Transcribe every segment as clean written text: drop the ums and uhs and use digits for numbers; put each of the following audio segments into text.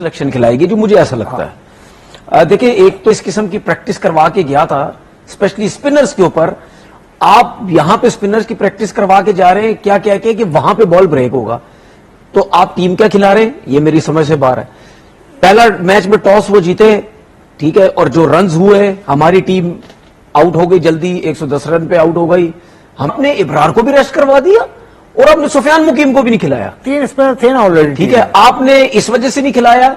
Selection खिलाएगी, जो मुझे ऐसा लगता है। देखिए, एक तो इस किस्म की प्रैक्टिस करवा के गया था, स्पेशली स्पिनर्स के ऊपर। आप यहां पे स्पिनर्स की प्रैक्टिस करवा के जा रहे हैं, क्या क्या कि वहां पे बॉल ब्रेक होगा, तो आप टीम क्या खिला रहे हैं, ये मेरी समझ से बाहर है। पहला मैच में टॉस वो जीते, ठीक है, और जो रन्स हुए, हमारी टीम आउट हो गई जल्दी, 110 रन पे आउट हो गई। हमने इब्रार को भी रेस्ट करवा दिया और आपने सुफियान मुकीम को भी नहीं खिलाया। 3 स्पिनर थे ना ऑलरेडी, ठीक है, आपने इस वजह से नहीं खिलाया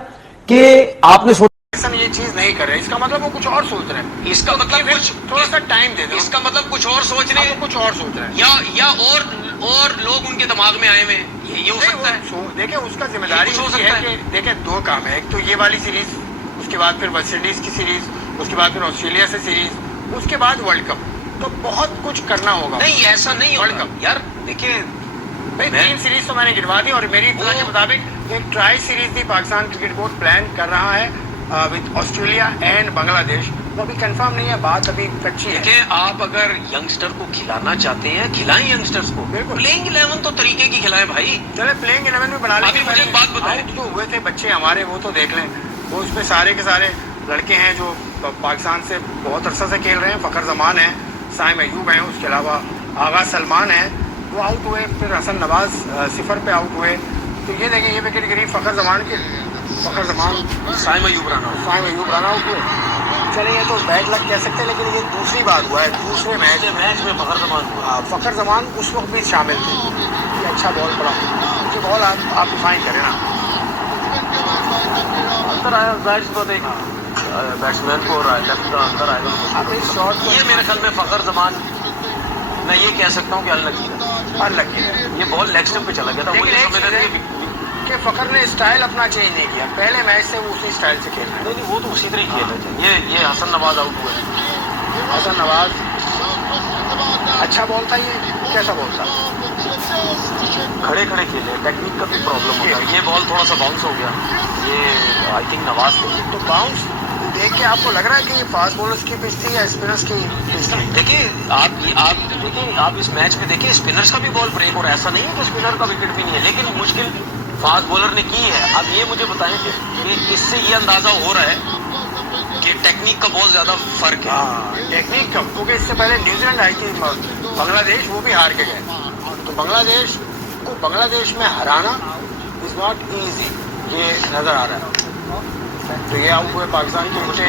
कि आपने ये चीज नहीं कर रहे, इसका मतलब वो कुछ और सोच रहे हैं। इसका मतलब कुछ थोड़ा सा टाइम दे दो, इसका मतलब कुछ और सोच रहे हैं, कुछ और सोच रहे हैं, या और लोग उनके दिमाग में आए हुए हैं, ये हो सकता है। देखिए, उसका जिम्मेदारी हो सकता है कि देखिए, दो काम है, एक तो ये वाली सीरीज, उसके बाद फिर वेस्ट इंडीज की सीरीज, उसके बाद फिर ऑस्ट्रेलिया से सीरीज, उसके बाद वर्ल्ड कप, तो बहुत कुछ करना होगा। नहीं, ऐसा नहीं, वर्ल्ड कप यार देखिए, 3 सीरीज तो मैंने गिनवा दी, और मेरी इत्तला के मुताबिक एक ट्राई सीरीज भी पाकिस्तान क्रिकेट बोर्ड प्लान कर रहा है विद ऑस्ट्रेलिया एंड बांग्लादेश। वो अभी कंफर्म नहीं है, बात अभी कच्ची है। देखिए, आप अगर यंगस्टर को खिलाना चाहते हैं, खिलाएं यंगस्टर्स को। प्लेइंग 11 तो तरीके की खिलाएं भाई। चले प्लेइंग 11 में बना लेंगे। मुझे एक बात बताएं, जो हुए थे बच्चे हमारे, वो तो देख लें, वो उसमें सारे के सारे लड़के हैं जो पाकिस्तान से बहुत अरसा से खेल रहे हैं। फ़खर जमान है, साइम अयूब हैं, उसके अलावा आगा सलमान है, वो आउट हुए। फिर हसन नवाज 0 पे आउट हुए। तो ये देखें, ये विकेट गिरी फ़खर जमान साइम अयूब राना आउट हुए। चले, ये तो बैड लक कह सकते हैं, लेकिन ये दूसरी बार हुआ है, दूसरे मैच में फ़खर जमान हुआ। फ़खर जमान उस वक्त भी शामिल थे। ये अच्छा बॉल पड़ा, मुझे बॉल आप डिफाइन करें ना। अंदर आया बैट्समैन को लेफ्ट अंदर आएगा। ये मेरे ख्याल में फ़खर जमान, मैं ये कह सकता हूँ कि अनलकी है। ये बॉल लेग स्टंप पे चला गया था। मुझे समझ रहे कि फ़खर ने स्टाइल अपना चेंज नहीं किया, पहले मैच से वो उसी स्टाइल से खेल रहे हैं। नहीं, वो तो उसी तरह खेल रहे थे। ये हसन नवाज आउट हुए। हसन नवाज अच्छा बॉल था, ये कैसा बॉल था, खड़े खेले, टेक्निक का भी प्रॉब्लम होता है। ये बॉल थोड़ा सा बाउंस हो गया, ये आई थिंक नवाज थे। तो बाउंस देख के आपको लग रहा है कि ये फास्ट बॉलर्स की पिच थी या स्पिनर्स की पिच थी? देखिए, आप इस मैच में देखिए, स्पिनर्स का भी बॉल ब्रेक, और ऐसा नहीं है कि स्पिनर का विकेट भी नहीं है, लेकिन मुश्किल फास्ट बॉलर ने की है। अब ये मुझे बताएं कि इससे ये अंदाजा हो रहा है कि टेक्निक का बहुत ज्यादा फर्क है। टेक्निक का, क्योंकि इससे पहले न्यूजीलैंड आई थी बांग्लादेश, वो भी हार के गए। तो बांग्लादेश को बांग्लादेश में हराना इज नॉट इजी, ये नजर आ रहा है। तो ये आउट हुए पाकिस्तान के बच्चे।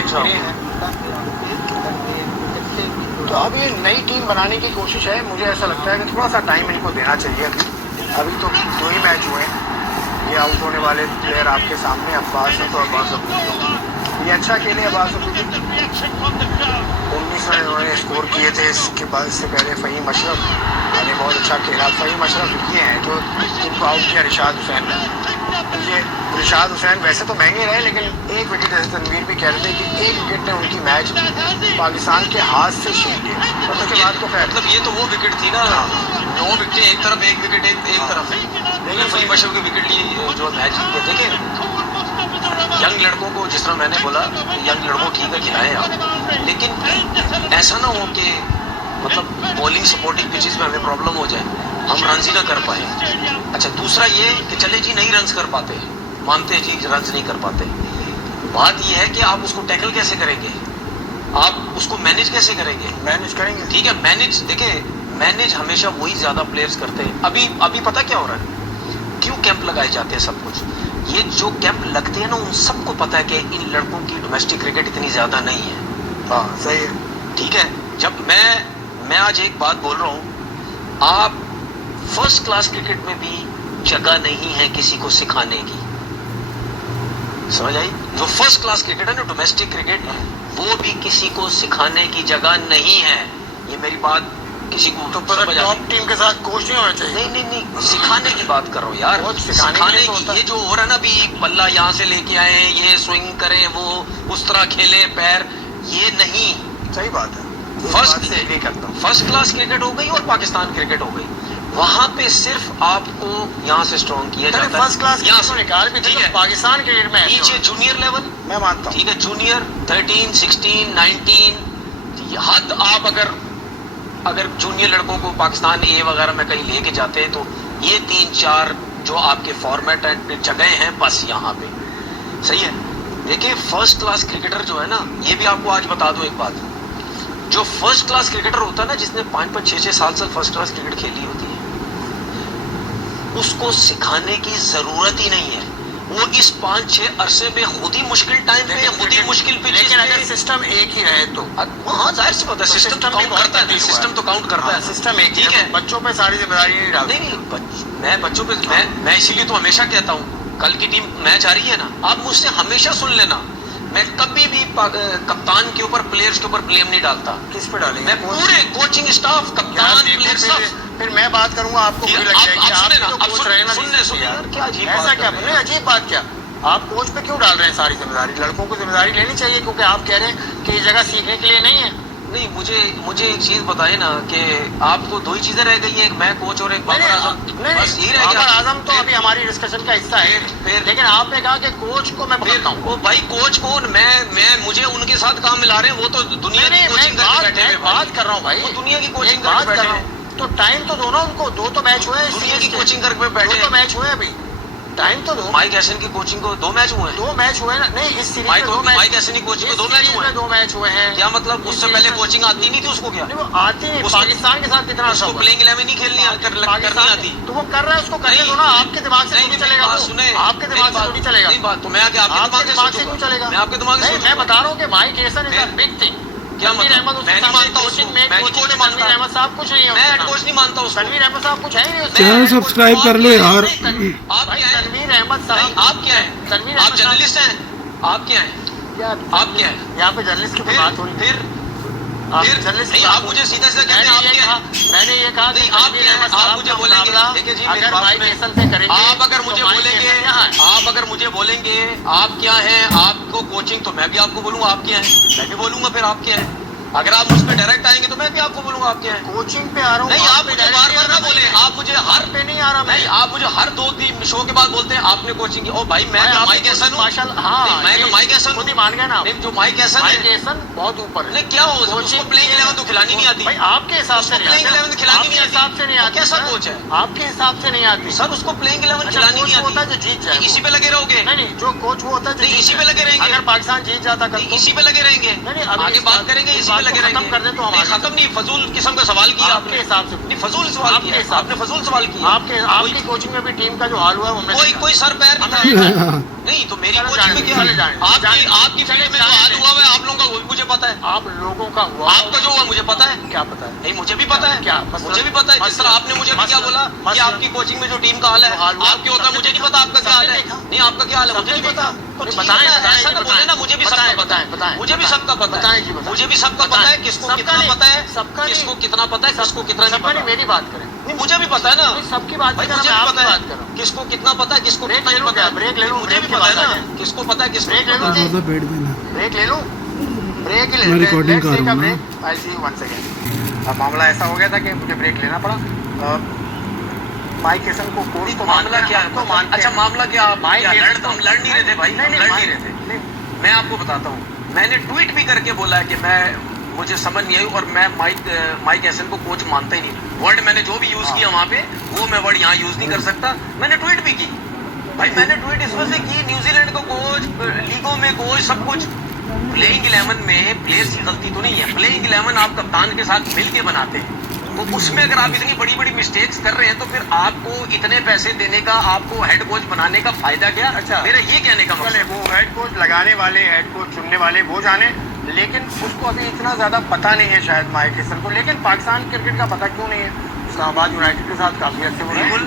तो अब ये नई टीम बनाने की कोशिश है। मुझे ऐसा लगता है कि थोड़ा सा टाइम इनको देना चाहिए। अभी तो 2 ही मैच हुए हैं। ये आउट होने वाले प्लेयर आपके सामने अब्बास है, तो अब्बास अफरीदी ये अच्छा खेले। अब्बास अफरीदी 19 रन इन्होंने स्कोर किए थे। इसके बाद इससे पहले फ़हीम अशरफ ने बहुत अच्छा खेला। फ़हीम अशरफ ये हैं जो इनको आउट किया रिशाद हुसैन ने। ये रिशाद हुसैन वैसे तो महंगे रहे, लेकिन एक विकेट, जैसे तनवीर भी कह रहे थे कि एक विकेट ने उनकी मैच पाकिस्तान के हाथ से छीन लिया। उसके बाद तो खैर, मतलब ये तो वो विकेट थी ना, 9 विकेटें एक तरफ, एक विकेट एक तरफ है। लेकिन फ़हीम अशरफ की विकेट लिए जो मैच जीते। देखिए, यंग लड़कों को, जिस तरह मैंने बोला, यंग लड़कों ठीक है खिलाएं आप, लेकिन ऐसा ना हो कि मतलब बॉलिंग सपोर्टिंग पिचेस में हमें प्रॉब्लम हो जाए, हम रन ही ना कर पाए। अच्छा, दूसरा ये कि चले जी नहीं रन कर पाते, मानते हैं जी रन नहीं कर पाते, बात यह है कि आप उसको टैकल कैसे करेंगे, आप उसको मैनेज कैसे करेंगे? मैनेज करेंगे, ठीक है, मैनेज। देखिए, मैनेज हमेशा वही ज्यादा प्लेयर्स करते हैं। अभी पता क्या हो रहा है, क्यों कैंप लगाए जाते हैं, सब कुछ ये जो कैंप लगते हैं ना, उन सबको पता है कि इन लड़कों की डोमेस्टिक क्रिकेट इतनी ज्यादा नहीं है। हाँ, सही है, ठीक है। जब मैं आज एक बात बोल रहा हूं, आप फर्स्ट क्लास क्रिकेट में भी जगह नहीं है किसी को सिखाने की, समझ आई? जो फर्स्ट क्लास क्रिकेट है ना, डोमेस्टिक क्रिकेट, वो भी किसी को सिखाने की जगह नहीं है। ये मेरी बात किसी को तो टॉप टीम के साथ कोच नहीं होना चाहिए। नहीं, सिखाने की बात कर रहा हूँ यार, सिखाने की। ये जो हो रहा है ना, अभी बल्ला यहाँ से लेके आए, ये स्विंग करें, वो उस तरह खेले पैर, ये नहीं। सही बात है, फर्स्ट क्लास क्रिकेट हो गई और पाकिस्तान क्रिकेट हो गई। वहां पे सिर्फ आपको यहाँ से स्ट्रॉन्ग किया जाता है। फर्स्ट क्लास यहाँ से निकाल भी, ठीक है, पाकिस्तान क्रिकेट में नीचे जूनियर लेवल मैं मानता हूँ, ठीक है, जूनियर 13, 16, 19 हद। आप अगर जूनियर लड़कों को पाकिस्तान ए वगैरह में कहीं लेके जाते हैं, तो ये 3-4 जो आपके फॉर्मेट जगह हैं, बस यहाँ पे सही है। देखिए फर्स्ट क्लास क्रिकेटर जो है ना, ये भी आपको आज बता दो एक बात, जो फर्स्ट क्लास क्रिकेटर होता है ना, जिसने 5-5 6-6 साल से फर्स्ट क्लास क्रिकेट खेली होती है, उसको सिखाने की जरूरत ही नहीं है। वो इस 5-6 अरसे में खुद ही मुश्किल टाइम पे, खुद ही मुश्किल पिचेस लेकिन अगर सिस्टम एक ही रहे तो हाँ जाहिर सी बात है, सिस्टम तो काउंट करता है, सिस्टम तो काउंट करता है, सिस्टम एक ठीक है। बच्चों पे सारी जिम्मेदारी नहीं डालते। नहीं मैं बच्चों पे मैं इसीलिए तो हमेशा कहता हूँ, कल की टीम मैच आ रही है ना, आप मुझसे हमेशा सुन लेना, मैं कभी भी कप्तान के ऊपर, प्लेयर्स के ऊपर ब्लेम नहीं डालता। किस पे डालेंगे? मैं पूरे कोचिंग स्टाफ, कप्तान, प्लेयर सब। फिर मैं बात करूंगा आपको बुरी लग जाएगी। आप सुने ना, तो आप कोच रहे ना, सुनने यार, क्या अजीब ऐसा बात क्या कर रहे नहीं, हैं। अजीब बात क्या, आप कोच पे क्यों डाल रहे हैं सारी जिम्मेदारी? लड़कों को जिम्मेदारी लेनी चाहिए, क्योंकि आप कह रहे हैं कि ये जगह सीखने के लिए नहीं है। नहीं, मुझे एक चीज बताए ना कि आपको दो ही चीजें रह गई हैं, एक मैं कोच और एक बाबर आजम, बस यही रह बाबर गया। आजम तो अभी हमारी डिस्कशन का हिस्सा है, लेकिन आपने कहा कि कोच को मैं पकड़ता हूँ। वो भाई कोच कौन, मैं मुझे उनके साथ काम मिला रहे हैं, वो तो दुनिया की कोचिंग करके बैठे हैं। बात कर रहा हूँ भाई, वो दुनिया की कोचिंग बात करके कर बैठे रहा हैं। हूँ, तो टाइम तो दो ना उनको, 2 तो मैच हुए हैं, दुनिया की कोचिंग करके बैठे 2 हैं। तो मैच हुए अभी, टाइम तो दो। माइक हैसन की कोचिंग को 2 मैच हुए हैं। 2 मैच हुए ना, नहीं इस सीरीज माइक में 2 मैच, माइक हैसन की कोचिंग को 2 मैच हुए हैं। 2 मैच हुए हैं। क्या मतलब, उससे पहले कोचिंग आती नहीं थी उसको? क्या नहीं, वो आती नहीं, उसको- पाकिस्तान के साथ कितना उसको प्लेइंग 11 नहीं खेलनी करनी आती? तो वो कर रहा है, उसको करने दो ना, आपके दिमाग से नहीं चलेगा वो, सुने, आपके दिमाग से नहीं चलेगा। नहीं बात तो मैं आके आपके दिमाग से क्यों चलेगा? मैं आपके दिमाग से नहीं, मैं बता रहा हूँ कि mic Hesson is a big thing. क्या तनवीर मतलब? अहमद उसके मैं नहीं सामने मानता कोचिंग उसको, में, मैं कोचिंग कोच में नहीं मानता। तनवीर अहमद साहब कुछ नहीं है मैं उसके हेड सामने। कोच नहीं मानता उसको। तनवीर अहमद साहब कुछ है ही नहीं उसके चैनल सामने। सब्सक्राइब कर लो यार। आप क्या हैं? तनवीर अहमद नहीं, साहब, आप क्या हैं? तनवीर आप अहमद साहब- जर्नलिस्ट हैं? आप क्या हैं? आप क्या हैं? यहाँ पे जर्नलिस्ट की फिर बात हो रही है। फिर आप फिर जर्नलिस्ट नहीं, की आप बात मुझे हो रही है। सीधा सीधा कहते हैं आप क्या हैं? मैंने ये कहा कि नहीं, आप तनवीर क्या हैं? अहमद आप साहब मुझे का बोलेंगे, मुकाबला देखिए जी, अगर मेरी बात माइक सुने। हैसन से करेंगे, आप अगर मुझे तो माइक बोलेंगे, हैसन यहाँ है। आप अगर मुझे बोलेंगे आप क्या हैं, आपको कोचिंग, तो मैं भी आपको बोलूंगा आप क्या हैं, मैं भी बोलूंगा फिर आप क्या हैं। अगर आप मुझ पे डायरेक्ट आएंगे तो मैं भी आपको बोलूंगा आप क्या हैं। कोचिंग पे आ रहा हूँ। नहीं, आप मुझे बार बार ना बोले, आप मुझे हर पे नहीं आ रहा मैं। नहीं, आप मुझे हर 2-3 शो के बाद बोलते हैं आपने कोचिंग की। ओ भाई, मैं तो माइक हैसन हूँ। माशाल्लाह, हाँ, मैं तो माइक हैसन खुद ही मान गए ना आप। नहीं, जो माइक हैसन माइक है, हैसन बहुत ऊपर है। नहीं क्या हो, उसको प्लेइंग 11 तो खिलानी नहीं आती भाई आपके हिसाब से नहीं प्लेइंग आती। 11 खिलानी नहीं आपके आती। हिसाब से नहीं वो आती। कैसा सर, कोच है? आपके हिसाब से नहीं आती। सर उसको प्लेइंग 11 अच्छा, खिलानी कोच नहीं वो होता है आती। जो जीत जाए। इसी पे लगे रहोगे? नहीं नहीं, जो कोच वो होता है जो नहीं, जीत इसी जाए। पे लगे रहेंगे। अगर पाकिस्तान जीत जाता कल नहीं, इसी पे लगे रहेंगे। नहीं, अभी आगे इस बात बात- करेंगे, इस इसी बात पे लगे को खत्म रहेंगे। कर दें तो हम नहीं, आगे- खत्म नहीं, फजूल किस्म का सवाल किया आपके आपने। हिसाब से नहीं, फजूल सवाल आपके किया हिसाब आपने, फजूल सवाल किया। आपकी कोचिंग में भी टीम का जो हाल हुआ है वो हमने कोई देखा। कोई सर पैर नहीं हमने था। देखा। नहीं तो मेरी चलो कोचिंग में जाने, क्या चले जाने, आपकी जाने। आपकी फील्ड में जो जाने हाल दे। हुआ है आप लोगों का वो भी मुझे पता है। आप लोगों का हुआ, आपका जो हुआ मुझे पता है। क्या पता है? नहीं, मुझे भी पता है। क्या मसला? मुझे भी पता है। जिस तरह आपने मुझे भी क्या बोला कि आपकी कोचिंग में जो टीम का हाल है, जो हाल हुआ, आपके होता है मुझे नहीं पता आपका क्या हाल है। नहीं, आपका क्या हाल है मुझे नहीं पता। तो ठीक बताएं, है, बताएं, ऐसा ना बोले ना, मुझे भी सबका बताएं, पता है। बताएं, मुझे भी बताएं, सबका पता बताएं है। जी, बताएं। मुझे भी सबका पता है, किसको सबका कितना नहीं, पता है, सबका किसको नहीं। कितना पता है, किसको कितना नहीं सबका नहीं, पता। मेरी बात करें। नहीं, मुझे भी पता है ना नहीं, सबकी बात भाई, नहीं कर मुझे रहा, भी मैं पता आपकी है बात कर रहा हूँ। किसको कितना पता है, किसको ब्रेक कितना ले नहीं लूं पता क्या? है। ब्रेक ले लूं, मुझे भी ब्रेक के पता है बाद आ ना जाए। किसको पता है, किसको ब्रेक ले नहीं लूं पता। जी? थोड़ा बेड देना। ब्रेक ले लूं? ब्रेक ही ले मैं लेते हैं। रिकॉर्डिंग Let's कर take रहा a हूँ break. I'll see you once again. अब मामला ऐसा हो गया था कि मुझे ब्रेक लेना पड़ा। माइक हैसन को कोच को मामला क्या है? तो मानते अच्छा, हैं। मामला क्या? माइक क्या हैसन हम लड़ नहीं रहे थे भाई, नहीं, हम नहीं, लड़ नहीं माइक- रहे थे। नहीं, मैं आपको बताता हूँ, मैंने ट्वीट भी करके बोला है कि मुझे समझ नहीं आई और मैं माइक हैसन को कोच मानता ही नहीं। वर्ड मैंने जो भी यूज किया वहां पे वो मैं वर्ड यहाँ यूज नहीं कर सकता। मैंने ट्वीट भी की भाई, मैंने ट्वीट इस वजह से की, न्यूजीलैंड को कोच, लीगों में कोच, सब कुछ। प्लेइंग 11 में प्लेयर्स की गलती तो नहीं है। प्लेइंग 11 आप कप्तान के साथ मिलके बनाते हैं, तो उसमें अगर आप इतनी बड़ी बड़ी मिस्टेक्स कर रहे हैं तो फिर आपको इतने पैसे देने का, आपको हेड कोच बनाने का फायदा क्या? अच्छा, मेरा ये कहने का चले मतलब वो हेड कोच लगाने वाले, हेड कोच चुनने वाले वो जाने, लेकिन उसको अभी इतना ज्यादा पता नहीं है शायद माइक हैसन को। लेकिन पाकिस्तान क्रिकेट का पता क्यों नहीं है? इस्लामाबाद यूनाइटेड के साथ काफी अच्छे हो रहे हैं,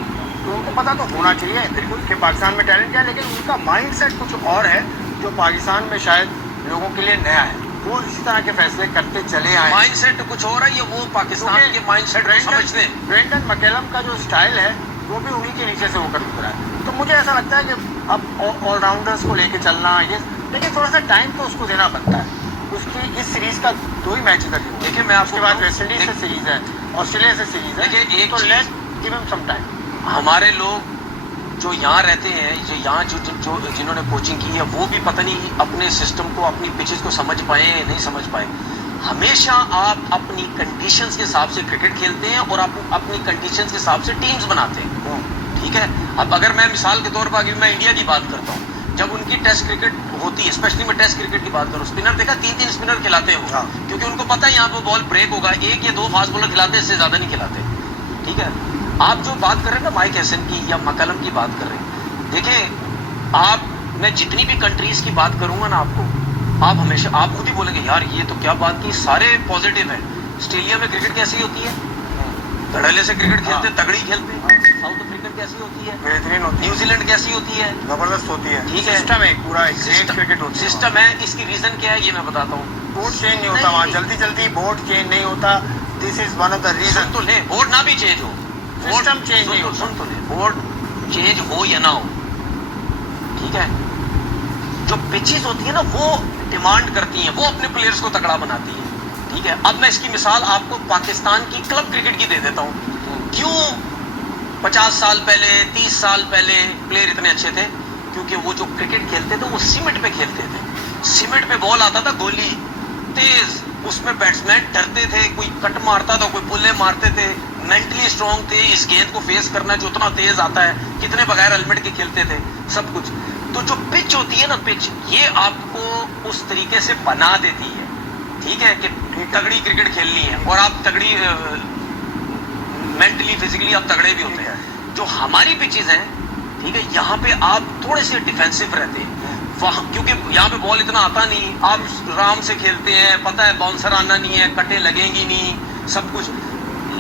तो उनको पता तो होना चाहिए बिल्कुल कि पाकिस्तान में टैलेंट क्या है, लेकिन उनका माइंडसेट कुछ और है जो पाकिस्तान में शायद लोगों के लिए नया है। वो इसी तरह के फैसले करते चले आए। माइंडसेट कुछ और है, ये वो पाकिस्तान के माइंडसेट को समझते हैं। ब्रेंडन मैकलम का जो स्टाइल है वो भी उन्हीं के नीचे से होकर उतरा है। तो मुझे ऐसा लगता है कि अब ऑलराउंडर्स को लेके चलना ये, लेकिन थोड़ा सा टाइम तो उसको देना बनता है। उसकी इस सीरीज का 2 ही मैच तक हुए। देखिए, मैं आपको उसके बाद बताऊं, वेस्ट इंडीज से सीरीज है, ऑस्ट्रेलिया से सीरीज है। देखिए, एक तो चीज- let's give him some time. हमारे लोग जो यहाँ रहते हैं, जो यहाँ जो जिन्होंने कोचिंग की है, वो भी पता नहीं अपने सिस्टम को, अपनी पिचेस को समझ पाए या नहीं समझ पाए। हमेशा आप अपनी कंडीशंस के हिसाब से क्रिकेट खेलते हैं और आप अपनी कंडीशंस के हिसाब से टीम्स बनाते हैं, ठीक है। अब अगर मैं मिसाल के तौर पर अभी मैं इंडिया की बात करता हूँ, जब उनकी टेस्ट क्रिकेट होती है, स्पेशली मैं टेस्ट क्रिकेट की बात करूं, स्पिनर देखा 3-3 स्पिनर खिलाते हैं वो, हाँ। क्योंकि उनको पता है यहाँ पे बॉल ब्रेक होगा, 1 या 2 फास्ट बॉलर खिलाते हैं, इससे ज्यादा नहीं खिलाते। ठीक है, आप जो बात कर रहे हैं ना माइक हैसन की या मकलम की बात कर रहे हैं, देखिए आप, मैं जितनी भी कंट्रीज की बात करूंगा ना आपको, आप हमेशा आप खुद ही बोलेंगे यार ये तो क्या बात की, सारे पॉजिटिव है। ऑस्ट्रेलिया में क्रिकेट कैसी होती है, धड़ल्ले से क्रिकेट खेलते, तगड़ी खेलते। साउथ अफ्रीकन कैसी होती है, बेहतरीन होती है, न्यूजीलैंड कैसी होती है, जबरदस्त होती है। ठीक है, सिस्टम है पूरा, एक ग्रेट क्रिकेट होती है। सिस्टम है। इसकी रीजन क्या है ये मैं बताता हूँ। बोर्ड चेंज नहीं होता वहाँ, जल्दी जल्दी बोर्ड चेंज नहीं होता। This is one of the sun reason. तो ले, बोर्ड ना भी चेंज हो, सिस्टम चेंज नहीं होता। सुन तो ले, बोर्ड चेंज हो या ना हो, ठीक है, जो पिचेस होती है ना वो डिमांड करती हैं, वो अपने प्लेयर्स को तगड़ा बनाती है। ठीक है, अब मैं इसकी मिसाल आपको पाकिस्तान की क्लब क्रिकेट की दे देता हूँ। क्यों 50 साल पहले, 30 साल पहले प्लेयर इतने अच्छे थे? क्योंकि वो जो क्रिकेट खेलते थे वो सीमेंट पे खेलते थे। सीमेंट पे बॉल आता था, गोली तेज, उसमें बैट्समैन डरते थे, कोई कट मारता था, कोई पुल्ले मारते थे, मेंटली स्ट्रांग थे, इस गेंद को फेस करना जो उतना तेज आता है, कितने बगैर हेलमेट के खेलते थे, सब कुछ। तो जो पिच होती है ना, पिच ये आपको उस तरीके से बना देती है, ठीक है, कि तगड़ी क्रिकेट खेलनी है और आप तगड़ी मेंटली फिजिकली आप तगड़े भी होते हैं। जो हमारी पिचेस हैं, ठीक है, यहाँ पे आप थोड़े से डिफेंसिव रहते हैं वहाँ, क्योंकि यहाँ पे बॉल इतना आता नहीं, आप आराम से खेलते हैं, पता है बाउंसर आना नहीं है, कटे लगेंगी नहीं, सब कुछ।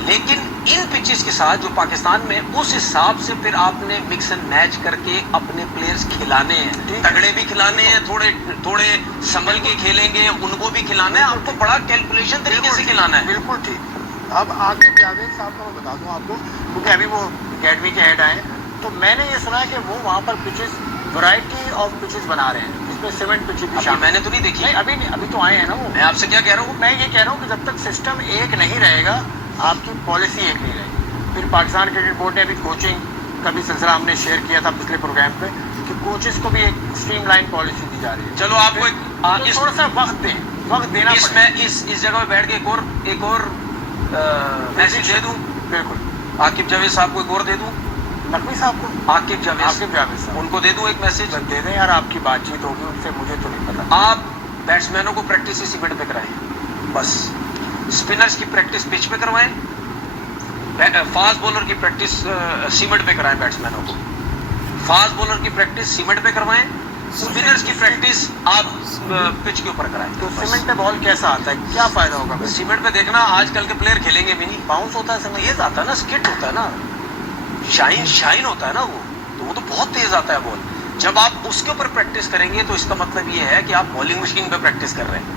लेकिन इन पिचेस के साथ जो पाकिस्तान में, उस हिसाब से फिर आपने मिक्स एंड मैच करके अपने प्लेयर्स खिलाने हैं, तगड़े भी खिलाने हैं, थोड़े थोड़े संभल के खेलेंगे, उनको भी खिलाना है, आपको बड़ा कैलकुलेशन तरीके से खिलाना है। बिल्कुल ठीक। अब आकिब जावेद साहब को मैं बता दूं आपको, क्योंकि अभी वो अकेडमी के हेड आए, तो मैंने ये सुना है कि वो वहाँ पर पिचेस, वैरायटी ऑफ पिचेस बना रहे हैं, जिसमें सीमेंट पिचेस भी शामिल। मैंने तो नहीं देखी। नहीं, अभी तो आए हैं ना वो। मैं आपसे क्या कह रहा हूँ, मैं ये कह रहा हूँ कि जब तक सिस्टम एक नहीं रहेगा, आपकी पॉलिसी एक नहीं रहेगी। फिर पाकिस्तान क्रिकेट बोर्ड ने अभी कोचिंग का भी सिलसिला हमने शेयर किया था पिछले प्रोग्राम पे, कि कोचेस को भी एक स्ट्रीमलाइन पॉलिसी दी जा रही है। चलो आपको तो थोड़ा सा वक्त दें, वक्त देना मैं इस जगह पे बैठ के एक और मैसेज दे दूं। बिल्कुल। आकिब जावेद साहब को एक और दे दूं, नकवी साहब को, आकिब जावेद साहब, उनको दे दूं एक मैसेज। दे दें यार, आपकी बातचीत होगी उनसे, मुझे तो नहीं पता। आप बैट्समैनों को प्रैक्टिस सीमेंट पे कराएं, बस। स्पिनर्स की प्रैक्टिस पिच पे करवाएं, फास्ट बॉलर की प्रैक्टिस सीमेंट पे कराएं बैट्समैनों को, फास्ट बॉलर की प्रैक्टिस सीमेंट पे करवाएं, स्पिनर्स की प्रैक्टिस आप पिच के ऊपर कराएं। तो सीमेंट पे बॉल कैसा आता है, क्या फायदा होगा? सीमेंट पे देखना, आजकल के प्लेयर खेलेंगे भी नहीं, बाउंस होता है, सीमेंट तेज आता है ना, स्किट होता है ना, शाइन होता है ना वो, तो वो तो बहुत तेज आता है बॉल। जब आप उसके ऊपर प्रैक्टिस करेंगे तो इसका मतलब ये है कि आप बॉलिंग मशीन पे प्रैक्टिस कर रहे हैं।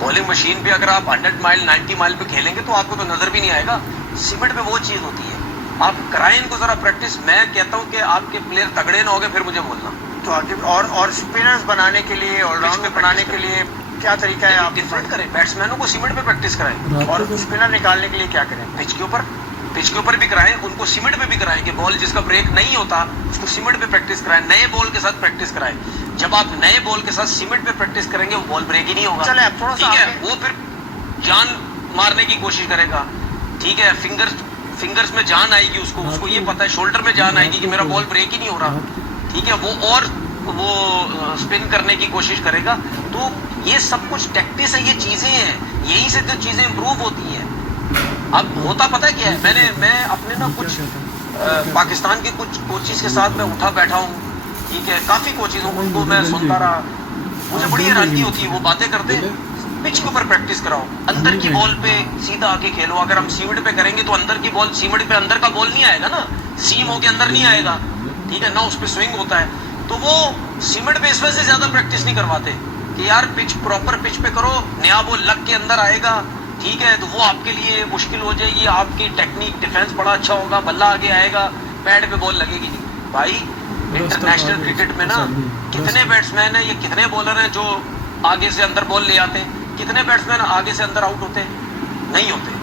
बॉलिंग मशीन पे अगर आप 100 माइल 90 माइल पे खेलेंगे तो आपको तो नजर भी नहीं आएगा। सीमेंट पे वो चीज होती है, आप कराएं इनको जरा प्रैक्टिस। मैं कहता हूँ कि आपके प्लेयर तगड़े ना हो गए फिर मुझे बोलना। तो आगे और स्पिनर्स बनाने के लिए, ऑलराउंडर बनाने के लिए क्या तरीका है? आप डिफरेंट करें, बैट्समैनों को सीमेंट पे प्रैक्टिस कराएं, और स्पिनर निकालने के लिए क्या करें? पिच के ऊपर भी कराएं, उनको सीमेंट पे भी कराएं कि बॉल जिसका ब्रेक नहीं होता उसको सीमेंट पे प्रैक्टिस कराएं, नए बॉल के साथ प्रैक्टिस कराएं। जब आप नए बॉल के साथ सीमेंट पे प्रैक्टिस करेंगे वो बॉल ब्रेक ही नहीं होगा। चले अब थोड़ा सा, ठीक है, वो फिर जान मारने की कोशिश करेगा, ठीक है, फिंगर्स में जान आएगी, उसको ये पता है, शोल्डर में जान आएगी कि मेरा बॉल ब्रेक ही नहीं हो रहा, ठीक है, वो स्पिन करने की कोशिश करेगा। तो ये सब कुछ टैक्टिस है, ये चीजें हैं, यहीं से तो चीजें इंप्रूव होती हैं। अब होता पता है क्या है, मैं अपने ना कुछ पाकिस्तान के कुछ कोचिज के साथ मैं उठा बैठा हूँ, ठीक है, काफी कोचिज हूँ, उनको मैं सुनता रहा, मुझे बड़ी हैरानी होती है। वो बातें करते हैं, पिच के ऊपर प्रैक्टिस कराओ, अंदर की बॉल पे सीधा आके खेलो। अगर हम सीमेंट पे करेंगे तो अंदर की बॉल, सीमेंट पे अंदर का बॉल नहीं आएगा ना, सीम होके अंदर नहीं आएगा, ठीक है ना, उस पर स्विंग होता है। तो वो सीमेंट पे इस वजह से ज्यादा प्रैक्टिस नहीं करवाते कि यार पिच, प्रॉपर पिच पे करो, नया बॉल लग के अंदर आएगा, ठीक है, तो वो आपके लिए मुश्किल हो जाएगी, आपकी टेक्निक डिफेंस बड़ा अच्छा होगा, बल्ला आगे आएगा, पैड पे बॉल लगेगी नहीं। भाई इंटरनेशनल क्रिकेट में ना कितने बैट्समैन हैं, ये कितने बॉलर हैं जो आगे से अंदर बॉल ले आते हैं, कितने बैट्समैन आगे से अंदर आउट होते हैं? नहीं होते।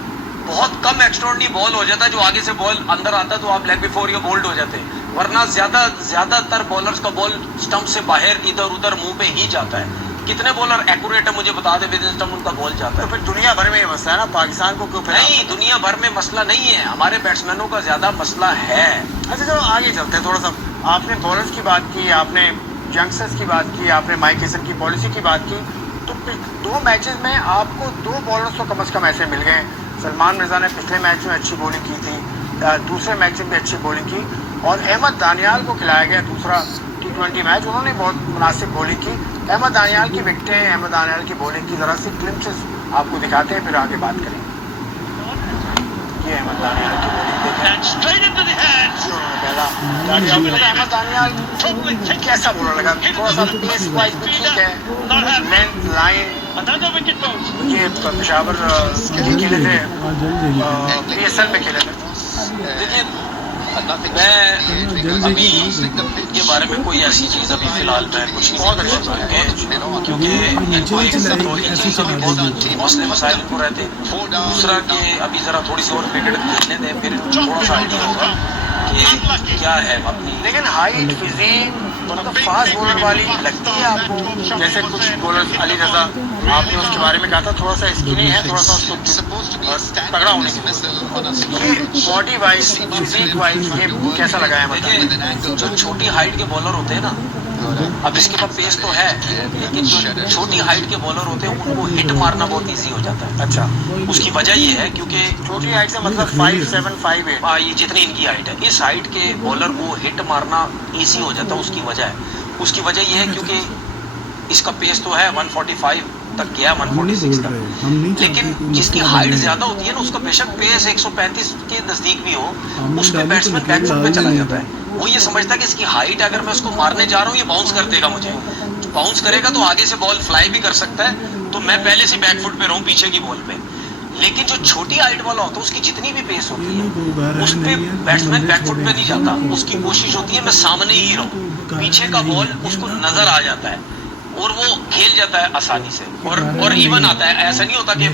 बहुत कम एक्स्ट्राऑर्डिनरी बॉल हो जाता है जो आगे से बॉल अंदर आता है तो आप लेग बिफोर या बोल्ड हो जाते हैं, वरना ज्यादातर बॉलर्स का बॉल स्टंप से बाहर इधर उधर मुंह पे ही जाता है। कितने बॉलर एक्यूरेट है मुझे बता दे, विद इन स्टंप उनका बॉल जाता है। तो फिर दुनिया भर में ये मसला है ना, पाकिस्तान को क्यों? नहीं, दुनिया भर में मसला नहीं है, हमारे बैट्समैनों का ज्यादा मसला है। अच्छा चलो आगे चलते हैं थोड़ा सा। आपने बॉलर्स की बात की, आपने यंगस्टर्स की बात की, आपने माइक हेसन की पॉलिसी की बात की, तो 2 मैचेस में आपको 2 बॉलर्स तो कम से कम ऐसे मिल गए। सलमान मिर्ज़ा ने पिछले मैच में अच्छी बॉलिंग की थी, दूसरे मैच में भी अच्छी बॉलिंग की, और अहमद दानियाल को खिलाया गया दूसरा T20 मैच, उन्होंने बहुत मुनासिब बॉलिंग की। अहमद दानियाल की विकटें, अहमद दानियाल की बॉलिंग की ज़रा सी ग्लिम्पसेस आपको दिखाते हैं, फिर आगे बात करेंगे। ये अहमद दानियाल की बॉलिंग देखें, उन्होंने पहला अहमद दानियाल कैसा बॉलर लगा, थोड़ा सा पेस वाइज भी ठीक है, लेंथ लाइन, ये पेशावर खेले थे, PSL में खेले थे। देखिए मैं अभी के बारे में कोई ऐसी चीज़ अभी फिलहाल मैं कुछ नहीं बहुत अच्छा, क्योंकि इनको एक तो इन चीज़ों में बहुत मसले मसाइल को रहते, दूसरा कि अभी ज़रा थोड़ी सी और क्रिकेट खेलने दें, फिर थोड़ा सा आइडिया होगा कि क्या है अपनी। लेकिन हाइट, फिजिक, मतलब फास्ट बॉलर वाली लगती है आपको? जैसे कुछ बॉलर, अली रजा, आपने उसके बारे में कहा था थोड़ा सा स्किनी है, थोड़ा सा उसको तगड़ा होने की जरूरत है। ये बॉडी वाइज, फिजिक वाइज ये कैसा लगा है? देखिए जो छोटी हाइट के बॉलर होते हैं ना, अब इसके पास पेस तो है, लेकिन जो छोटी हाइट के बॉलर होते हैं उनको हिट मारना बहुत इजी हो जाता है। अच्छा, उसकी वजह ये है क्योंकि छोटी हाइट से मतलब 5'7", 5'8", ये जितनी इनकी हाइट है, इस हाइट के बॉलर को हिट मारना इजी हो जाता है। उसकी वजह ये है क्योंकि इसका पेस तो है 145 तक गया, 146 तक, लेकिन जिसकी हाइट ज्यादा होती है ना, उसका बेशक पेस 135 के नजदीक भी हो, उस पे बैट्समैन बैकफुट पे चला जाता है। वो ये समझता है कि इसकी हाइट, अगर मैं उसको मारने जा रहा हूँ ये बाउंस कर देगा, मुझे बाउंस करेगा तो आगे से बॉल फ्लाई भी कर सकता है, तो मैं पहले से बैकफुट पे रहूं पीछे की बॉल पे। लेकिन जो छोटी हाइट वाला होता है उसकी जितनी भी पेस होती है उस पे बैट्समैन बैकफुट पे नहीं जाता, उसकी कोशिश होती है मैं सामने ही रहूं, पीछे का बॉल उसको नजर आ जाता है और वो खेल जाता है आसानी से, और इवन आता है, ऐसा नहीं होता कि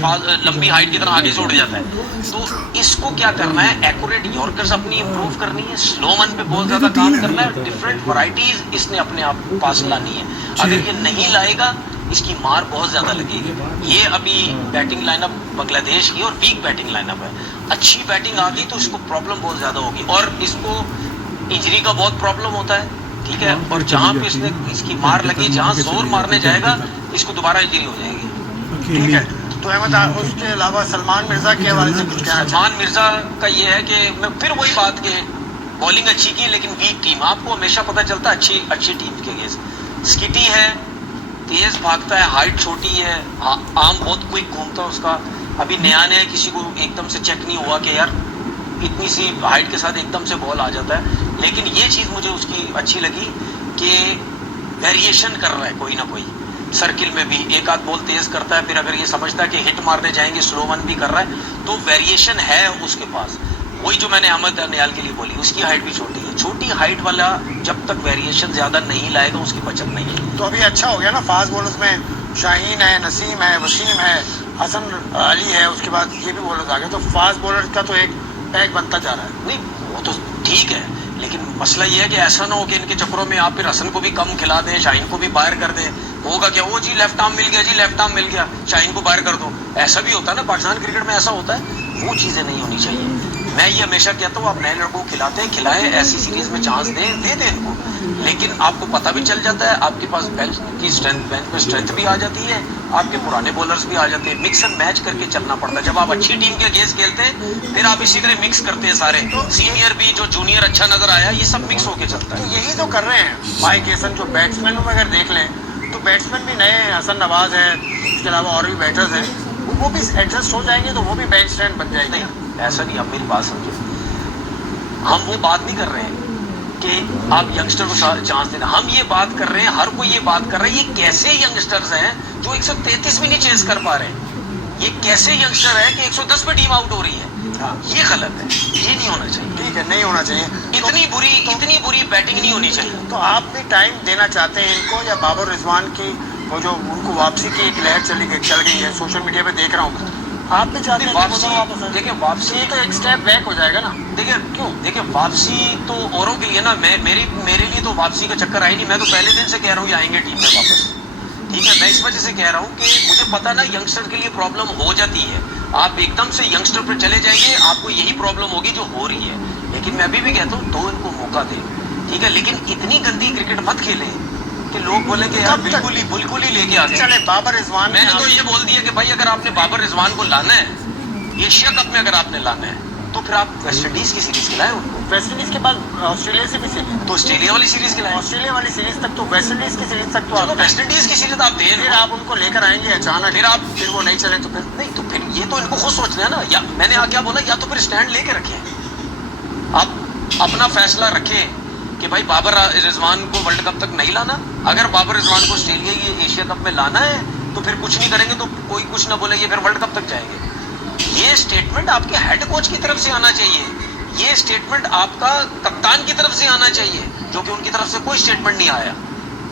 लंबी हाइट की तरह आगे से उड़ जाता है। तो इसको क्या करना है, एक्यूरेट यॉर्कर्स अपनी इंप्रूव करनी है, स्लो मन पे बहुत ज्यादा काम करना है, डिफरेंट वैरायटीज इसने अपने आप पास लानी है। अगर ये नहीं लाएगा इसकी मार बहुत ज्यादा लगेगी। ये अभी बैटिंग लाइनअप बांग्लादेश की और वीक बैटिंग लाइनअप है, अच्छी बैटिंग आ गई तो इसको प्रॉब्लम बहुत ज्यादा होगी, और इसको इंजरी का बहुत प्रॉब्लम होता है, ठीक है, और जहां पे इसकी मार लगी, जहां जोर मारने जाएगा इसको दोबारा इंजरी हो जाएगी, ठीक है। तो अहमद, उसके अलावा सलमान मिर्जा के हवाले से कुछ कहना? सलमान मिर्जा का ये है कि मैं फिर वही बात के बॉलिंग अच्छी की लेकिन वीक टीम, आपको हमेशा पता चलता है अच्छी टीम के अगेंस्ट। स्किटी है, तेज भागता है, हाइट छोटी है, आर्म बहुत क्विक घूमता है उसका। अभी नया किसी को एकदम से चेक नहीं हुआ कि यार इतनी सी हाइट के साथ एकदम से बॉल आ जाता है, लेकिन ये चीज़ मुझे उसकी अच्छी लगी कि वेरिएशन कर रहा है कोई ना कोई, सर्किल में भी एक आध बॉल तेज करता है, फिर अगर ये समझता है कि हिट मारने जाएंगे स्लो वन भी कर रहा है, तो वेरिएशन है उसके पास। वही जो मैंने अहमद दानियाल के लिए बोली, उसकी हाइट भी छोटी है, छोटी हाइट वाला जब तक वेरिएशन ज्यादा नहीं लाएगा उसकी बचत नहीं है। तो अभी अच्छा हो गया ना, फास्ट बॉलर्स में शाहीन है, नसीम है, वसीम है, हसन अली है, उसके बाद ये भी बॉलर्स आ गए, तो फास्ट बॉलर का तो एक पैक बनता जा रहा है। नहीं वो तो ठीक है, लेकिन मसला ये है कि ऐसा ना हो कि इनके चक्करों में आप फिर हसन को भी कम खिला दें, शाहीन को भी बाहर कर दें। होगा क्या, वो जी लेफ्ट आर्म मिल गया, जी लेफ्ट आर्म मिल गया, शाहीन को बाहर कर दो, ऐसा भी होता है ना पाकिस्तान क्रिकेट में, ऐसा होता है। वो चीज़ें नहीं होनी चाहिए। मैं ये हमेशा कहता हूँ आप नए लड़कों को खिलाएं, ऐसी सीरीज में चांस दें इनको, लेकिन आपको पता भी चल जाता है, आपके पास बेंच की बेंच में स्ट्रेंथ भी आ जाती है, आपके पुराने बॉलर्स भी आ जाते हैं, मिक्स एंड मैच करके चलना पड़ता है। जब आप अच्छी टीम के अगेंस्ट खेलते हैं फिर आप इसी तरह मिक्स करते हैं, सारे सीनियर भी जो जूनियर अच्छा नजर आया, ये सब मिक्स होके चलता है। तो यही तो कर रहे हैं माइक हेसन, जो बैट्समैन में अगर देख लें तो बैट्समैन भी नए, हसन नवाज है, उसके अलावा और भी बैटर्स हैं, वो भी एडजस्ट हो जाएंगे, तो वो भी बेंच स्टैंड बन जाएंगे। नहीं ऐसा नहीं, आप मेरी बात समझो, हम वो बात नहीं कर रहे हैं कि आप यंगस्टर को चांस देना, हम ये बात कर रहे हैं, हर कोई ये बात कर रहा है, ये कैसे यंगस्टर्स हैं जो 133 भी नहीं चेस कर पा रहे हैं, ये कैसे यंगस्टर है कि 110 पे टीम आउट हो रही है, ये गलत है, ये नहीं होना चाहिए। ठीक है, नहीं होना चाहिए, इतनी बुरी बैटिंग नहीं होनी चाहिए। तो आप भी टाइम देना चाहते हैं इनको, या बाबर रिजवान की वो जो उनको वापसी की एक लहर चल गई है, सोशल मीडिया पे देख रहा हूँ, आप भी चाहते हैं वापसी? देखिए वापसी तो एक स्टेप बैक हो जाएगा ना। देखिए वापसी तो औरों के लिए ना, मेरे लिए तो वापसी का चक्कर आई नहीं, मैं तो पहले दिन से कह रहा हूँ ये आएंगे टीम में वापस, ठीक है। मैं इस वजह से कह रहा हूँ कि मुझे पता ना यंगस्टर के लिए प्रॉब्लम हो जाती है, आप एकदम से यंगस्टर पर चले जाएंगे, आपको यही प्रॉब्लम होगी जो हो रही है, लेकिन मैं अभी भी कहता हूँ दो इनको मौका दें, ठीक है, लेकिन इतनी गंदी क्रिकेट मत खेलें कि लोग बोले कि यार कब तक? बिल्कुल ही लेके आ गए। चले बाबर रिजवान मैंने तो ये बोल दिया कि भाई अगर आपने बाबर रिजवान को लाना है एशिया कप में, अगर आपने लाना है तो फिर आप वेस्ट इंडीज की सीरीज खिलाएं उनको। वेस्ट इंडीज के बाद ऑस्ट्रेलिया से भी सीरीज, तो ऑस्ट्रेलिया वाली सीरीज खिलाएं। ऑस्ट्रेलिया वाली सीरीज तक तो वेस्ट इंडीज की सीरीज तक तो चलो आप वेस्ट इंडीज की सीरीज आप दे फिर आप उनको लेकर आएंगे अचानक, फिर वो नहीं चले तो फिर नहीं, तो फिर ये तो इनको खुद सोचना है ना। या मैंने क्या बोला, या तो फिर स्टैंड लेके रखें, आप अपना फैसला रखें कि भाई बाबर रिजवान को वर्ल्ड कप तक नहीं लाना। अगर बाबर रिजवान को ऑस्ट्रेलिया ये एशिया कप में लाना है तो फिर कुछ नहीं करेंगे, तो कोई कुछ ना बोलेंगे, फिर वर्ल्ड कप तक जाएंगे। ये स्टेटमेंट आपके हेड कोच की तरफ से आना चाहिए, ये स्टेटमेंट आपका कप्तान की तरफ से आना चाहिए, जो कि उनकी तरफ से कोई स्टेटमेंट नहीं आया।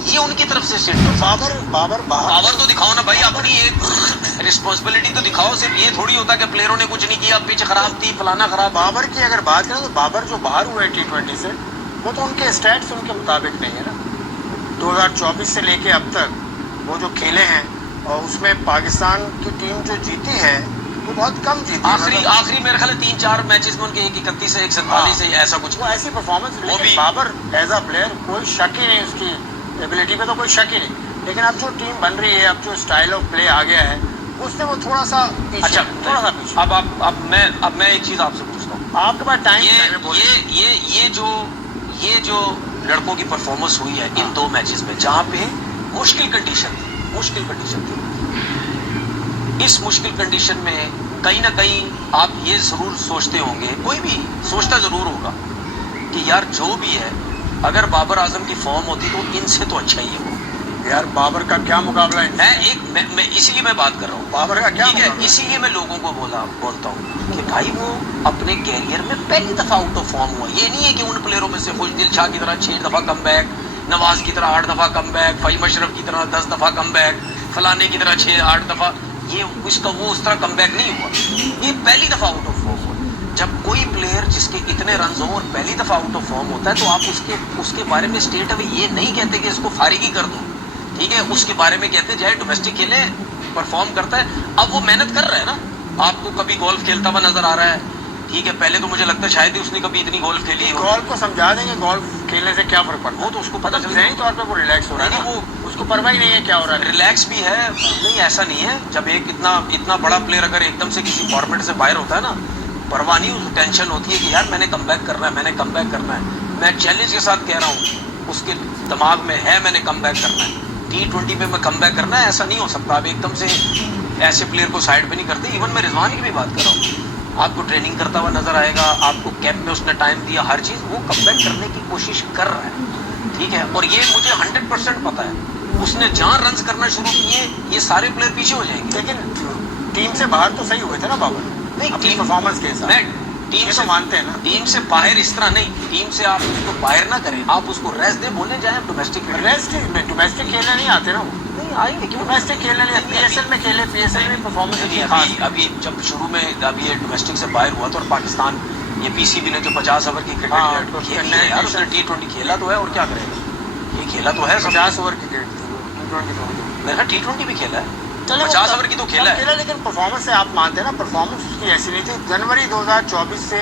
ये उनकी तरफ से स्टेटमेंट। पावर तो दिखाओ ना भाई, अपनी एक रिस्पॉन्सिबिलिटी तो दिखाओ। सिर्फ ये थोड़ी होता कि प्लेयरों ने कुछ नहीं किया, पिच खराब थी, फलाना खराब। बाबर की अगर बात करें तो बाबर जो बाहर हुए T20 से, वो तो उनके स्टैट्स उनके मुताबिक नहीं है ना। 2024 से लेके अब तक वो जो खेले हैं, और उसमें पाकिस्तान की टीम जो जीती है वो बहुत कम जीती है। आखिरी मेरे ख्याल 3-4 मैचेस में उनके 1-31 से 1-47 से ऐसा कुछ। वो ऐसी परफॉर्मेंस, वो भी बाबर एज अ प्लेयर कोई शक ही नहीं, उसकी एबिलिटी पे तो कोई शक ही नहीं। लेकिन अब जो टीम बन रही है, अब जो स्टाइल ऑफ प्ले आ गया है, उससे वो थोड़ा सा पीछे। अच्छा, थोड़ा सा पीछे। अब मैं एक चीज आपसे पूछता हूँ, आपके पास टाइम ये जो लड़कों की परफॉर्मेंस हुई है इन 2 मैचेस में, जहां पे मुश्किल कंडीशन थी, इस मुश्किल कंडीशन में कहीं ना कहीं आप ये जरूर सोचते होंगे, कोई भी सोचता जरूर होगा कि यार जो भी है, अगर बाबर आजम की फॉर्म होती तो इनसे तो अच्छा ही है वो। यार बाबर का क्या मुकाबला है। मैं इसीलिए मैं बात कर रहा हूँ, बाबर का क्या ठीक है, मुकाबला? इसीलिए मैं लोगों को बोलता हूँ कि भाई वो अपने कैरियर में पहली दफा आउट ऑफ फॉर्म हुआ। ये नहीं है कि उन प्लेयरों में से खुशदिल शाह की तरह 6 दफा कम बैक, नवाज की तरह 8 दफा कम बैक, फहीम अशरफ की तरह 10 दफा कम बैक, फलाने की तरह 6-8 दफा, ये उसका वो उस तरह कम बैक नहीं हुआ। ये पहली दफा आउट ऑफ फॉर्म हुआ। जब कोई प्लेयर जिसके इतने रन हो और पहली दफा आउट ऑफ फॉर्म होता है, तो आप उसके बारे में स्टेट अवे ये नहीं कहते कि इसको फारिग ही कर दो, ठीक है, उसके बारे में कहते चाहे डोमेस्टिक खेले, परफॉर्म करता है। अब वो मेहनत कर रहा है ना, आपको कभी गोल्फ खेलता हुआ नजर आ रहा है, ठीक है, पहले तो मुझे लगता है शायद ही उसने कभी इतनी गोल्फ खेली हो। गोल्फ को समझा देंगे, गोल्फ खेलने से क्या फर्क पड़ता है, वो तो उसको पता चल ज़हनी तौर पे वो रिलैक्स हो रहा है ना, वो उसको परवाह ही नहीं है क्या हो रहा है। रिलैक्स भी है, नहीं ऐसा नहीं है। जब एक इतना बड़ा प्लेयर अगर एकदम से किसी फॉर्मेट से बाहर होता है ना, परवाह नहीं, उसको टेंशन होती है कि यार मैंने कमबैक करना है, मैंने कमबैक करना है। मैं चैलेंज के साथ कह रहा हूँ, उसके दिमाग में है मैंने कमबैक करना है, T20 में मैं कमबैक करना है। ऐसा नहीं हो सकता आप एकदम से ऐसे प्लेयर को साइड पे नहीं करते। इवन मैं रिजवान की भी बात कर रहा हूँ, आपको ट्रेनिंग करता हुआ नजर आएगा, आपको कैंप में उसने टाइम दिया, हर चीज वो कमबैक करने की कोशिश कर रहा है, ठीक है। और ये मुझे 100% पता है, उसने जहां रन करना शुरू किए ये सारे प्लेयर पीछे हो जाएंगे। लेकिन टीम से बाहर तो सही हुए थे ना बाबर, नहीं अपनी परफॉर्मेंस के हिसाब से। टीम से मानते हैं ना, टीम से बाहर इस तरह नहीं, टीम से आप उसको बाहर ना करें, आप उसको रेस्ट दे, बोले जाए डोमेस्टिक डोमेस्टिक खेलने नहीं आते ना, वो नहीं आएंगे क्यों, डोमेस्टिक खेलने नहीं, PSL में खेले, PSL में परफॉर्मेंस अभी जब शुरू में अभी ये डोमेस्टिक से बाहर हुआ तो, और पाकिस्तान ये PCB ने जो 50 ओवर की क्रिकेट खेली है यार, उसने T20 खेला तो है, और क्या करेगा, ये खेला तो है 50 ओवर की क्रिकेट, मेरा T20 भी खेला है, चलो 50 ओवर की तो खेला है। लेकिन परफॉर्मेंस से आप मानते हैं ना, परफॉर्मेंस उसकी ऐसी नहीं थी। जनवरी 2024 से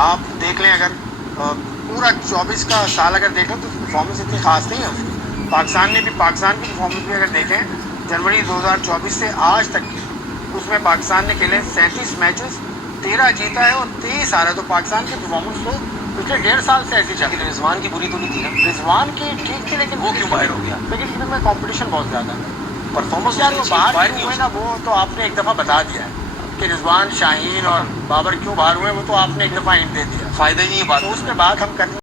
आप देख लें, अगर पूरा 24 का साल अगर देखें तो परफॉर्मेंस इतनी खास नहीं है उसकी। पाकिस्तान की परफॉर्मेंस भी अगर देखें, जनवरी 2024 से आज तक की, उसमें पाकिस्तान ने खेले 37 मैचेस, 13 जीता है और 23 हारा है। तो पाकिस्तान की परफॉर्मेंस तो पिछले 1.5 साल से ऐसी चल रही है। रिजवान की बुरी तो नहीं थी ना, रिजवान की ठीक थी, लेकिन वो क्यों बाहर हो गया, लेकिन में कॉम्पिटिशन बहुत ज़्यादा है। परफॉर्मेंस यार वो बाहर क्यों हुए ना, वो तो आपने एक दफ़ा बता दिया है कि रिजवान, शाहीन और बाबर क्यों बाहर हुए, वो तो आपने एक दफ़ा हिंट दे दिया, फायदा ही नहीं है बात, तो उस पर बात हम करने